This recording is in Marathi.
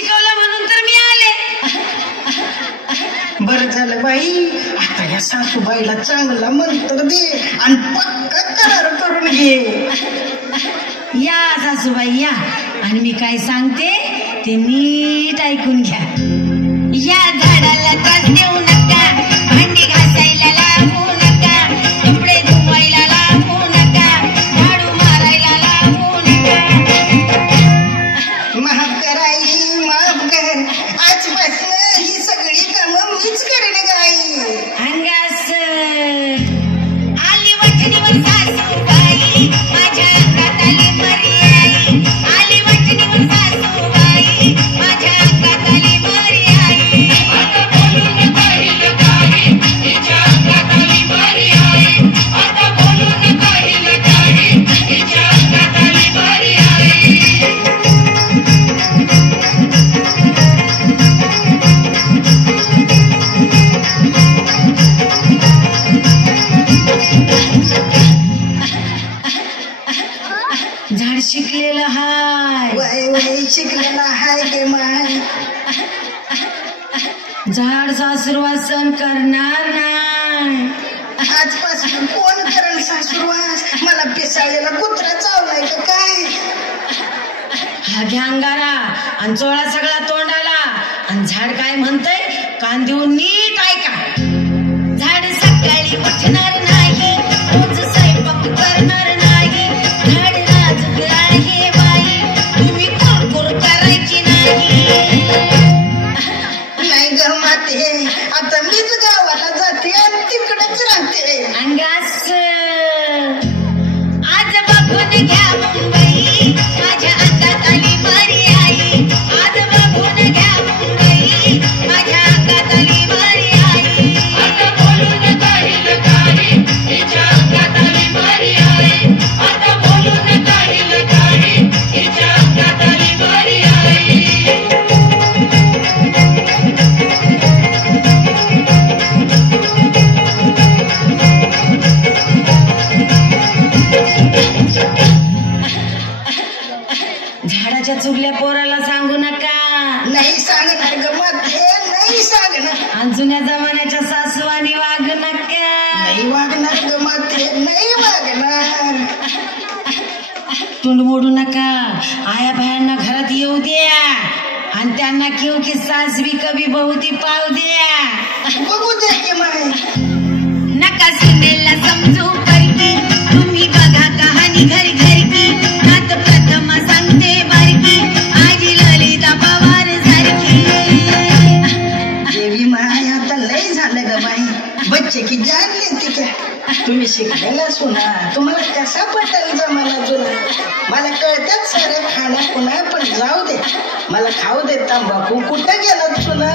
शिकवलं म्हणून तर मी आले. बरं झालं बाई, आता या सासूबाईला चांगला मंत्र दे आणि पक्का करार करून घे. या सासूबाई या, आणि मी काय सांगते ते नीट ऐकून घ्या. या झाडाला त्रास देऊ नका, भांडी घासायला लागू नका, कपडे धुवायला लागू नका, झाडू मारायला लागू नका. माफ कर आई, माफ कर. आजपासून ही सगळी कामं मीच करेन ग आई. अंगास आली वचनीवर सासूबाई, माझ्या अंगात आली मरी आई. आली वचनीवर सासूबाई, माझ्या अंगात आली मरी आई. आता बोलून पाहिलं काही, तिच्या अंगात आली मरी आई. आता बोलून पाहिलं काही, तिच्या अंगात आली मरी आई. झाड शिकलेलं हाय, वय वय शिकलेला हाय गे माय. झाड सासुरवासन करणार नाही. आजपासून कोण करण सासूरवास? मला पिसाळलेला कुत्रा चावलाय का काय? हा घ्या अंगारा आणि चोळा सगळा तोंडाला. आणि झाड काय म्हणतंय कान देऊन नीट ऐका. झाड सकाळी उठणार नाही, रोज स्वयंपाक करणार नाही. झाड नाजूक आहे बाई, तुम्ही कुरकुर करायची नाही. नाही ग माते, आता मीच गावाला जाते आणि तिकडेच राहते. अंगास आज बघून घ्या मुंबई, माझ्या अंगात आली मरी आई. आज बघून घ्या मुंबई, माझ्या अंगात आली मरी आई. आता बोलून पाहिलं काही, तिच्या अंगात आली मरी आई. आता बोलून पाहिलं काही, तिच्या अंगात आली मरी आई. झाडाच्या चुगल्या पोराला सांगू नका. नाही सांगणार ग माते, नाही सांगणार. आणि जुन्या जमान्याच्या सासूवानी वागू नका. नाही वागणार ग माते, नाही वागणार. तोंड मोडू नका. आया बायांना घरात येऊ द्या आणि त्यांना क्यों की सास भी कभी बहू ती पाव द्या. बघू दे की माय. नका सुनेला समजू परकी, तुम्ही बघा कहाणी घर घर की. नात प्रथम सांगते बारकी, आजी ललिता पवार सारखी. देवी माय, आता लय झालं ग बाई. बच्चे की जान लेती क्या? तुम्ही शिकलेला सुना, तुम्हाला कसा पटेल जमाना जुना? मला कळतात सारे खाण्या पुन्हा, पण जाऊ दे, मला खाऊ दे तंबाखू. कुठं गेलात सुना?